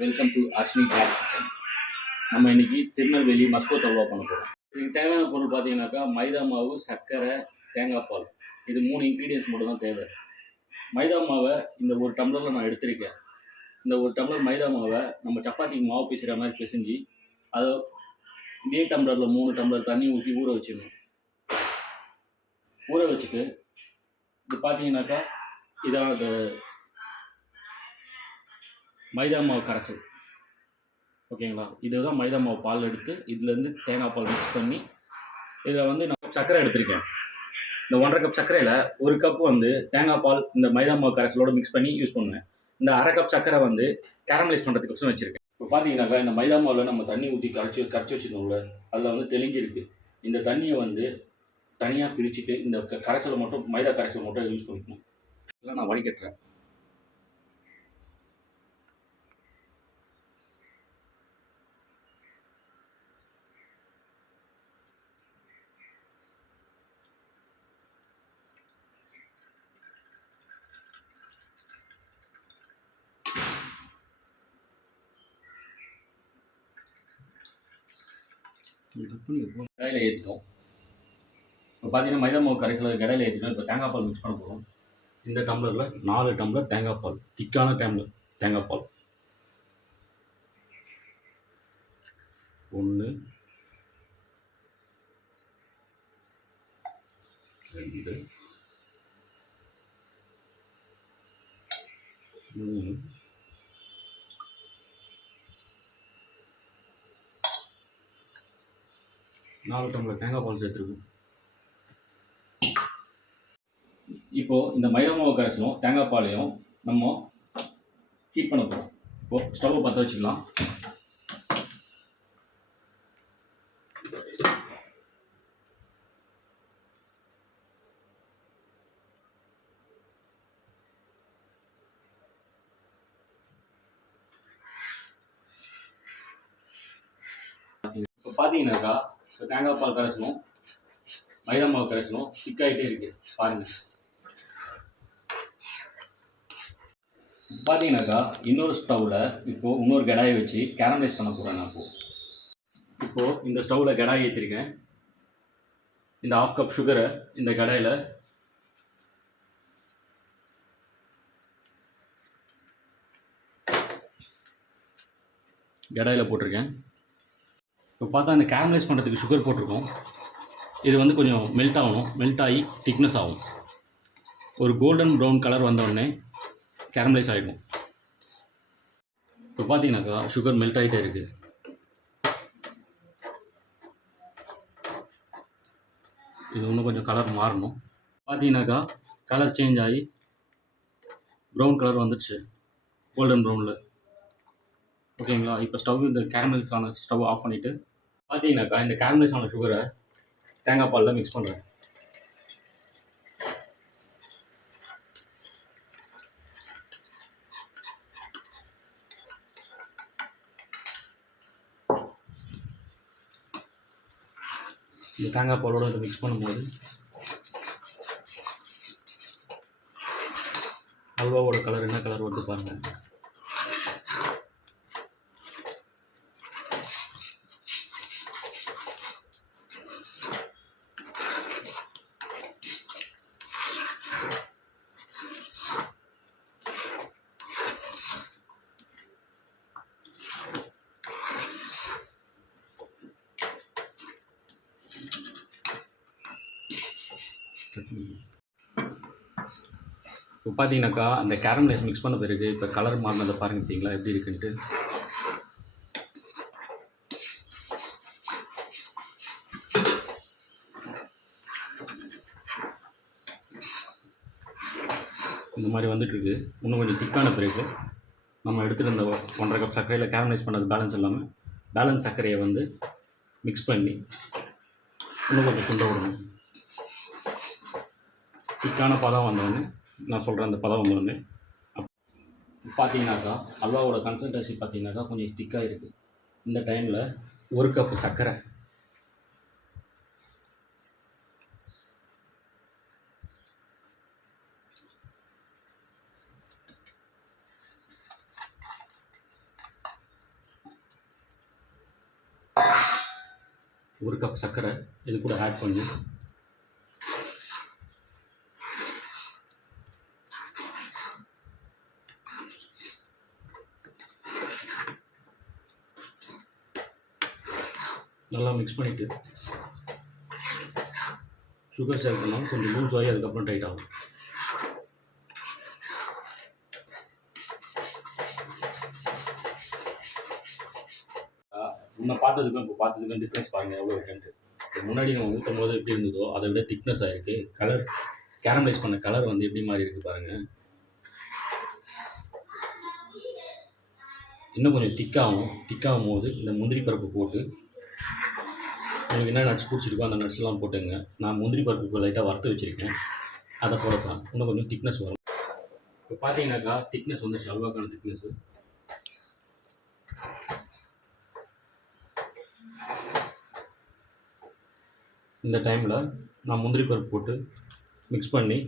Welcome to Ashwini black kitchen. நம்ம இன்னைக்கு திருநெல்வேலி மஸ்கோ தல்வா பண்ண போகிறோம். இதுக்கு தேவையான பொருள் பார்த்தீங்கன்னாக்கா மைதா மாவு, சர்க்கரை, தேங்காய் பால். இது 3 இன்க்ரீடியன்ஸ் மட்டும் தான் தேவை. மைதா மாவை இந்த ஒரு டம்ளரில் நான் எடுத்திருக்கேன். இந்த ஒரு டம்ளர் மைதா மாவை நம்ம சப்பாத்திக்கு மாவு பிசைகிற மாதிரி பிசைஞ்சு அதை இதே டம்ளரில் 3 டம்ளர் தண்ணி ஊற்றி ஊற வச்சிடணும். ஊற வச்சுட்டு இது பார்த்தீங்கன்னாக்கா இதான் அது மைதா மாவு கரைசல். ஓகேங்களா, இதுதான் மைதா மாவு பால் எடுத்து இதுலேருந்து தேங்காய் பால் மிக்ஸ் பண்ணி இதில் வந்து நான் சர்க்கரை எடுத்திருக்கேன். இந்த 1.5 கப் சர்க்கரையில் 1 கப் வந்து தேங்காய் பால் இந்த மைதா மாவு கரைசலோடு மிக்ஸ் பண்ணி யூஸ் பண்ணுவேன். இந்த 1/2 கப் சர்க்கரை வந்து கேரமலைஸ் பண்ணுறதுக்கு வச்சுருக்கேன். இப்போ பார்த்தீங்கன்னாக்கா இந்த மைதா மாவில் நம்ம தண்ணி ஊற்றி கரைச்சி வச்சுருந்தோம்ல, அதில் வந்து தெளிங்கி இருக்குது. இந்த தண்ணியை வந்து தனியாக பிரிச்சுட்டு இந்த கரைசலை மட்டும் மைதா கரைசலை மட்டும் யூஸ் பண்ணிக்கணும். இதெல்லாம் நான் வடிகட்டுறேன். கடையில் ஏற்றிட்டோம். இப்போ பார்த்தீங்கன்னா மைதா மாவு கரைசலை கடையில் ஏற்றிட்டோம். இப்போ தேங்காய் பால் மிக்ஸ் பண்ண போகிறோம். இந்த டம்ளரில் 4 டம்ளர் தேங்காய் பால், திக்கான டம்ளர் தேங்காய் பால். 1 2 3 4 டம்ளர் தேங்காய் பால் சேர்த்துருக்கோம். இப்போது இந்த மைதா மாவு கரைசலும் தேங்காய் பாலையும் நம்ம ஹீட் பண்ண போகிறோம். இப்போது ஸ்டவ்வை பற்ற வச்சுக்கலாம். இப்போ பார்த்தீங்கன்னாக்கா இப்போ தேங்காய் பால் கரைசலும் மைதா மாவு கரைசலும் திக்காகிட்டே இருக்குது பாருங்கள். பார்த்தீங்கன்னாக்கா இன்னொரு ஸ்டவ்வில் இப்போது இன்னொரு கடாயை வச்சு கேரமலைஸ் பண்ண போகிறேன். நான் இப்போது இந்த ஸ்டவ்வில் கடாய் ஏற்றிருக்கேன். இந்த 1/2 கப் சுகரை இந்த கடாயில் போட்டிருக்கேன். இப்போ பார்த்தா இந்த கேரமலைஸ் பண்ணுறதுக்கு சுகர் போட்டிருக்கோம். இது வந்து கொஞ்சம் மெல்ட் ஆகணும். மெல்ட் ஆகி திக்னஸ் ஆகும். ஒரு கோல்டன் ப்ரௌன் கலர் வந்தோடனே கேரமலைஸ் ஆகிடும். இப்போ பார்த்தீங்கன்னாக்கா சுகர் மெல்ட் ஆகிட்டே இருக்குது. இது இன்னும் கொஞ்சம் கலர் மாறணும். பார்த்தீங்கன்னாக்கா கலர் சேஞ்ச் ஆகி ப்ரௌன் கலர் வந்துடுச்சு, கோல்டன் ப்ரௌனில். ஓகேங்களா, இப்போ ஸ்டவ் இந்த கேரமலைஸான ஸ்டவ் ஆஃப் பண்ணிவிட்டு பார்த்தீங்கன்னாக்கா இந்த கேரமலைஸான சுகரை தேங்காய் பாலில் மிக்ஸ் பண்ணுறேன். இந்த தேங்காய் பாலோடு இதை மிக்ஸ் பண்ணும்போது அல்வாவோட கலர் என்ன கலர் வந்து பாருங்கள். இப்போ பார்த்தீங்கன்னாக்கா அந்த கேரமலைஸ் மிக்ஸ் பண்ண பிறகு இப்போ கலர் மாறினதை பாருங்க, பார்த்தீங்களா எப்படி இருக்குன்ட்டு. இந்த மாதிரி வந்துட்டுருக்கு. இன்னும் கொஞ்சம் திக்கான பிறகு நம்ம எடுத்துகிட்டு இந்த 1.5 கப் சர்க்கரையில் கேரமலைஸ் பண்ணது பேலன்ஸ் இல்லாமல் பேலன்ஸ் சர்க்கரையை வந்து மிக்ஸ் பண்ணி இன்னும் கொஞ்சம் சுண்ட விடணும். திக்கான பதம் வந்தோடனே நான் சொல்கிறேன், அந்த பதம் வந்தோடனே பார்த்தீங்கன்னாக்கா அல்வாவோட கன்சன்ட்ரன்சி பார்த்தீங்கன்னாக்கா கொஞ்சம் திக்காக இருக்குது. இந்த டைமில் 1 கப்பு சர்க்கரை, 1 கப் சர்க்கரை இது கூட ஆட் பண்ணி நல்லா மிக்ஸ் பண்ணிவிட்டு சுகர் சேர்க்கணும். கொஞ்சம் லூஸ் ஆகி அதுக்கப்புறம் டைட் ஆகும். முன்ன பார்த்ததுக்கும் இப்போ பார்த்ததுக்கும் டிஃப்ரென்ஸ் பாருங்கள் எவ்வளோ இருக்குன்ட்டு. முன்னாடி நம்ம ஊற்றும் போது எப்படி இருந்ததோ அதை விட திக்னஸ் ஆகிருக்கு. கலர் கேரமலைஸ் பண்ண கலர் வந்து எப்படி மாறி இருக்குது பாருங்கள். இன்னும் கொஞ்சம் திக்காகும் போது இந்த முந்திரி பருப்பு போட்டு உங்களுக்கு என்ன நட்ஸ் பிடிச்சிருக்கோ அந்த நட்ஸ்லாம் போட்டுங்க. நான் முந்திரி பருப்பு லைட்டாக வறுத்து வச்சுருக்கேன், அதை போடலாம். இன்னும் கொஞ்சம் திக்னஸ் வரும். இப்போ பார்த்தீங்கன்னாக்கா திக்னஸ் வந்துச்சு, அல்வாக்கான திக்னஸ்ஸு. இந்த டைமில் நான் முந்திரி பருப்பு போட்டு மிக்ஸ் பண்ணி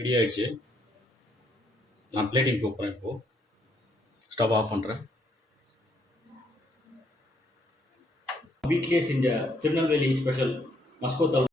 ரெடி ஆகிடுச்சு. நான் பிளேட்டிங் போகிறேன். இப்போது ஸ்டவ் ஆஃப் பண்ணுறேன். வீட்லேயே செஞ்ச திருநெல்வேலி ஸ்பெஷல் மஸ்கோ